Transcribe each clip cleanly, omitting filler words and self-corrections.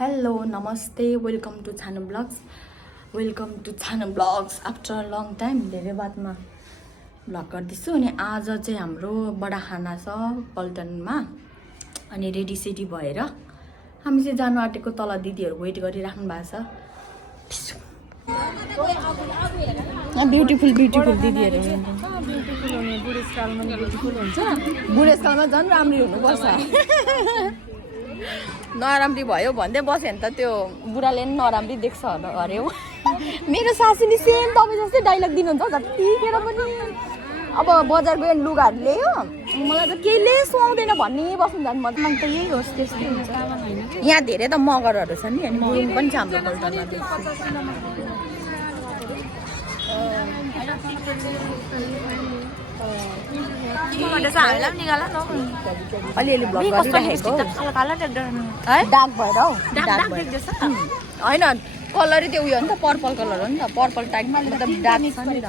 Hello नमस्ते welcome to Chhanu blogs after long time धेरै बादमा भ्लग गर्दैछु अनि आज चाहिँ हाम्रो बडा खाना छ पल्टनमा अनि रेडी सेडी भएर हामी चाहिँ जानु आँटेको तल दिदीहरू वेट गरिराख्नु भएको छ ब्युटिफुल दिदीहरू बुढेसकालमा झन् राम्री हुनुपर्छ नराम्री भयो भन्दै बस्यो भने त त्यो बुढाले पनि नराम्री देख्छ अरे हो मेरो सासूले सेम तपाईँ जस्तै डाइलग दिनुहुन्छ जतिखेर पनि अब बजार गयो लुगाहरू ल्यायो मलाई त केहीले सुहाउँदैन भन्ने बस्नु जानु मन त यही होस् त्यस्तै हुन्छ यहाँ धेरै त मगरहरू छ नि अनि बुढुङ पनि छ हाम्रो पल्टनमा अलिअलि भ्लग गरिराखेको डार्क भएर हौ होइन कलरै त्यो उयो हो नि त पर्पल कलर हो नि त पर्पल टाइपमा मतलब डार्क छ नि त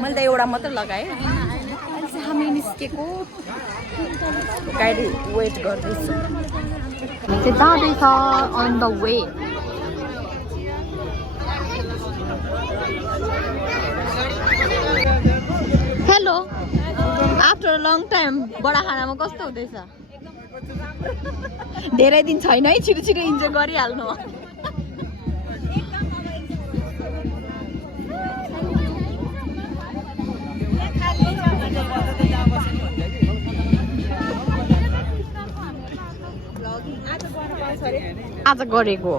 मैले त एउटा मात्रै लगाएँ अहिले चाहिँ हामी निस्केको गाडी वेट गर्दैछु चाहिँ जाँदैछ on the way hello after long time बडा खानामा कस्तो हुँदैछ धेरै दिन छैन है छिटो छिटो इन्जोय गरिहाल्नु आज गरेको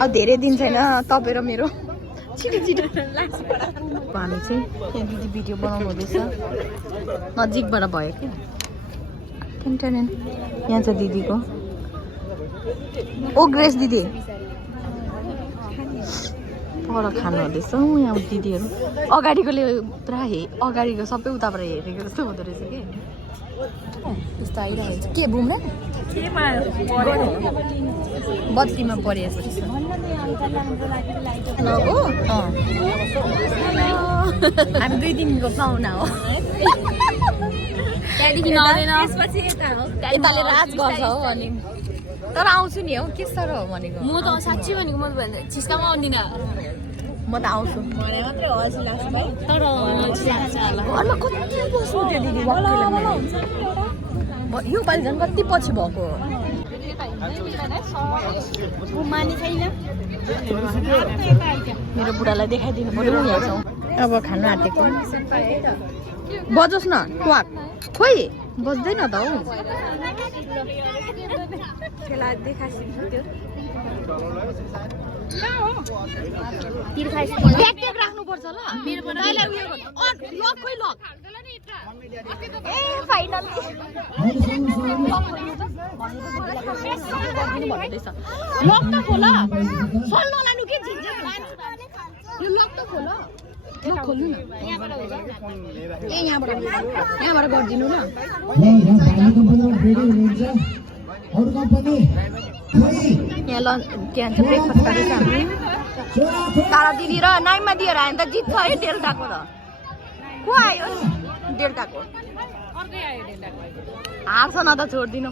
अब धेरै दिन छैन तपाईँ र मेरो छिटो छिटो हामी चाहिँ यहाँ दिदी भिडियो बनाउनु हुँदैछ नजिकबाट भयो क्या यहाँ छ दिदीको ओ ग्रेस दिदी पर खानु हुँदैछ यहाँ दिदीहरू अगाडिकोले पुरा अगाडिको सबै उताबाट हेरेको जस्तो हुँदो रहेछ कि त्यस्तो आइरहेको छ के बुम्न बत्तीमा परेको हामी 2 दिनको पाहुना हो त्यहाँदेखि यताले राज गर्छ हो अनि तर आउँछु नि हौ के साह्रो हो भनेको म त साँच्ची भनेको म छिस्कामा आउँदिनँ म त आउँछु मात्रै हल्सी लाग्छ भाइ तर घरमा कति बस्नु त्यो दिदी योपालि झन् कति पछि भएको मेरो बुढालाई देखाइदिनु पर्यो यहाँ छौँ अब खानु आँटेको बजोस् न ट्वाक खोइ बज्दैन त हौ राख्नुपर्छ ल लक त खोल सल नलानु के लक त खोल खोल्नु न यहाँबाट गरिदिनु ल यहाँ के भन्छ ब्रेकफास्ट गरेको हामी तारा दिदी र नाइमा दिएर आयो भने त जित्छ है डेल्टाको त को आयो डेल्टाको हाल्छ न त छोडिदिनु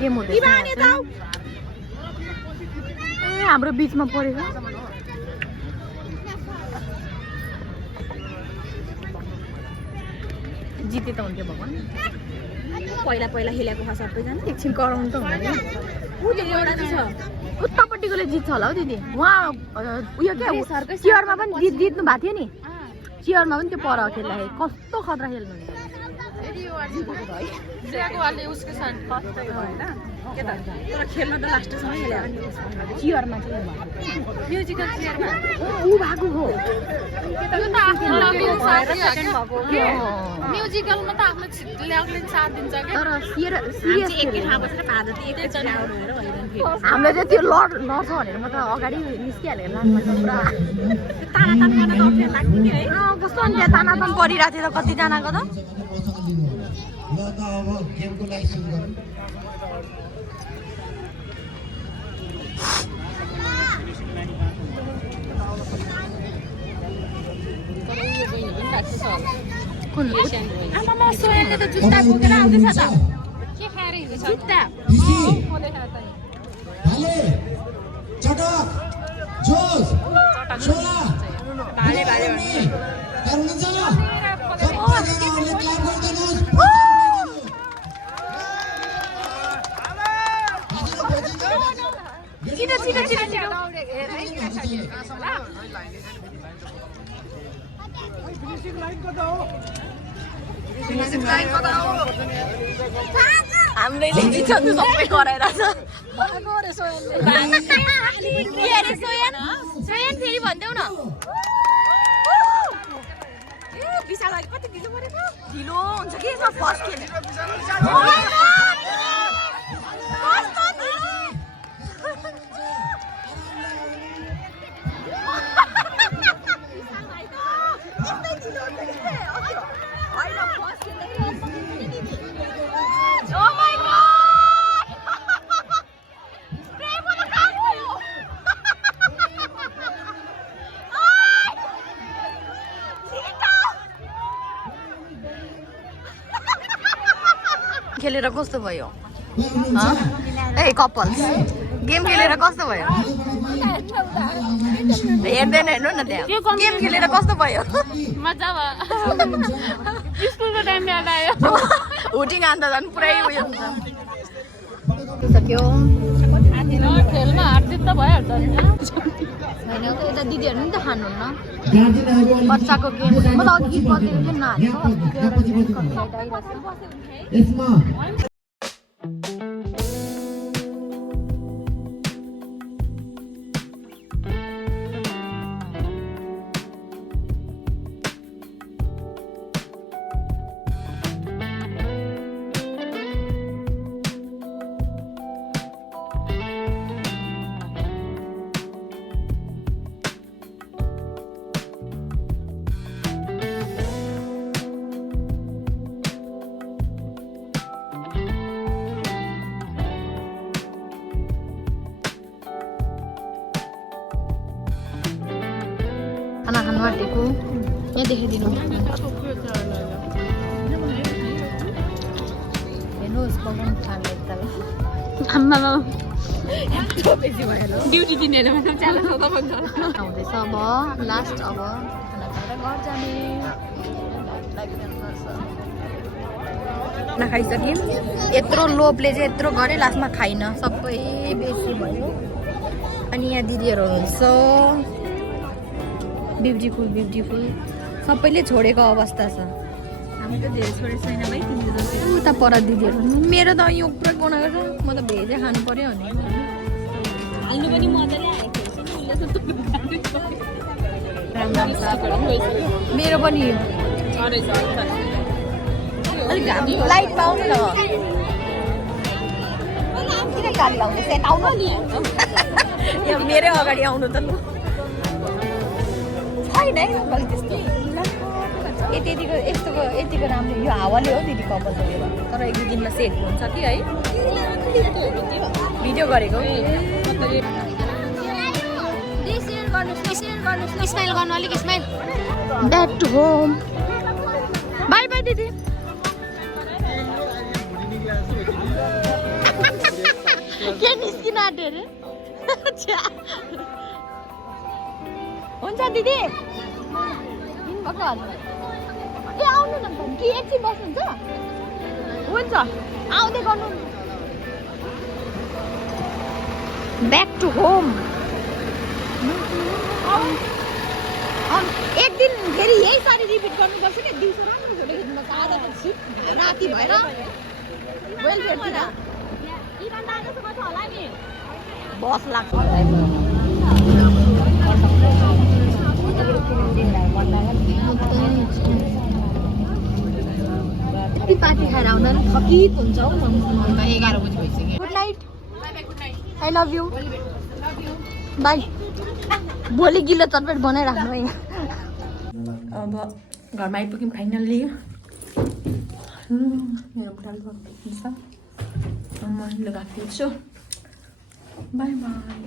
गेम हुँदैछ हाम्रो बिचमा परेको जिते त हुन्थ्यो भगवान् पहिला खेलेको छ सबैजना एकछिन कराउनु त हुँदैन उत्तापट्टिकोले जित्छ होला हौ दिदी उहाँ उयो क्या चियरमा पनि जित्नु भएको थियो नि चियरमा पनि त्यो पर खेल्दाखेरि कस्तो खतरा खेल्नु खेल्न त लास्टसम्म चियरमा म्युजिकल चियरमा ऊ भएको हो म्युजिकलमा त आफ्नो ल्याउले साथ दिन्छ तर सिरियस एकै ठाउँ बसेर भाजा हामीले चाहिँ त्यो लड्छ भनेर म त अगाडि निस्किहालेँ लास्टमा पुरा तानातान गर्न अप्ठ्यारो लाग्थ्यो नि है कस्तो अन्त तानातान परिरहेको थियो त कतिजनाको त आमामा सोहेलले त जुत्ता बोकेर आउँदैछ त के खाएर हिँड्छ जुत्ता भाले चटक जोस छोला भाले भाले गर्नुहुन्छ सबैजनाले क्ल्याप गरिदिनुस् छिटो छिटो छिटो छिटो हाम्रैले जित्नु सबै गराएर छ के अरे सोयन सोयन फेरि भनिदेऊ न ए विशाल लागि कति ढिलो गरेको ढिलो हुन्छ कि यसमा फर्स्ट खेल कस्तो ढिलो यस्तै ढिलो हुन्छ कि होइन फर्स्ट खेल्दाखेरि Oh my god! Spray mo na kayo! Ay! Sita! खेलेर कस्तो भयो? ए कपल्स गेम खेलेर कस्तो भयो? हेर्दैन हेर्नु न त्यहाँ गेम खेलेर कस्तो भयो? मजा भयो स्कुलको टाइम याद आयो हुटिङ आन्दा झन् पुरै उयो हुन्छ सक्यो खेलमा हारजित त भइहाल्छ नि होइन यता दिदीहरू नि त खानुहुन्न बच्चाको गेम म त अघि गीत बजेको थिएँ नाच्नु खाना खानु आँटेको यहाँ देखाइदिनु हेर्नुहोस् पकाउनु खानु एकदम आम्मामा ड्युटी दिनेर आउँदैछ अब लास्ट अब खाना खाएर घर जाने खाना खाइसक्यौँ यत्रो लोभले चाहिँ यत्रो गरेँ लास्टमा खाइन सबै बेसी भयो अनि यहाँ दिदीहरू हुनुहुन्छ ब्युटिफुल ब्युटिफुल सबैले छोडेको अवस्था छ हामी त धेरै छोडेको छैन भाइ तिमीले जस्तै उता पर दिदीहरू मेरो त यो पुरा गनाएको छ म त भेजै खानु पर्यो भने हाल्नु पनि मजाले आएको मेरो पनि अलिक लाइट पाउनु न किन गाडी लाउने सेट आउनु यहाँ मेरै अगाडि आउनु त छैन है मैले त्यस्तो यतिको यस्तोको यतिको राम्रो यो हावाले हो दिदी कपाल त मेरो तर एक दुई दिनमा सेट हुन्छ कि है भिडियो गरेको स्माइल गर्नु अलिक smile back to home bye bye दिदी के निस्किन आँट्यो अरे हुन्छ दिदी हिँड्नुभएको ए आउनु न कि एकछिन बस्नुहुन्छ हुन्छ आउँदै गर्नु ब्याक टु होम एक दिन फेरि यही साडी रिपिट गर्नुपर्छ नि दिउँसो राम्रो फोटो खिच्नुपर्छ आज त छिट राति भएर वेलफेयरतिर बस लाग्छ पार्टी खाएर आउँदा थकित हुन्छ हौ 11 बजी भइसक्यो good night I love you by भोलि गिलो चटपट बनाइराख्नु है अब घरमा आइपुग्यौँ फाइनल्ली मेरो बुढाले गर्नुहुन्छ म लुगा फेर्छु बाई बाई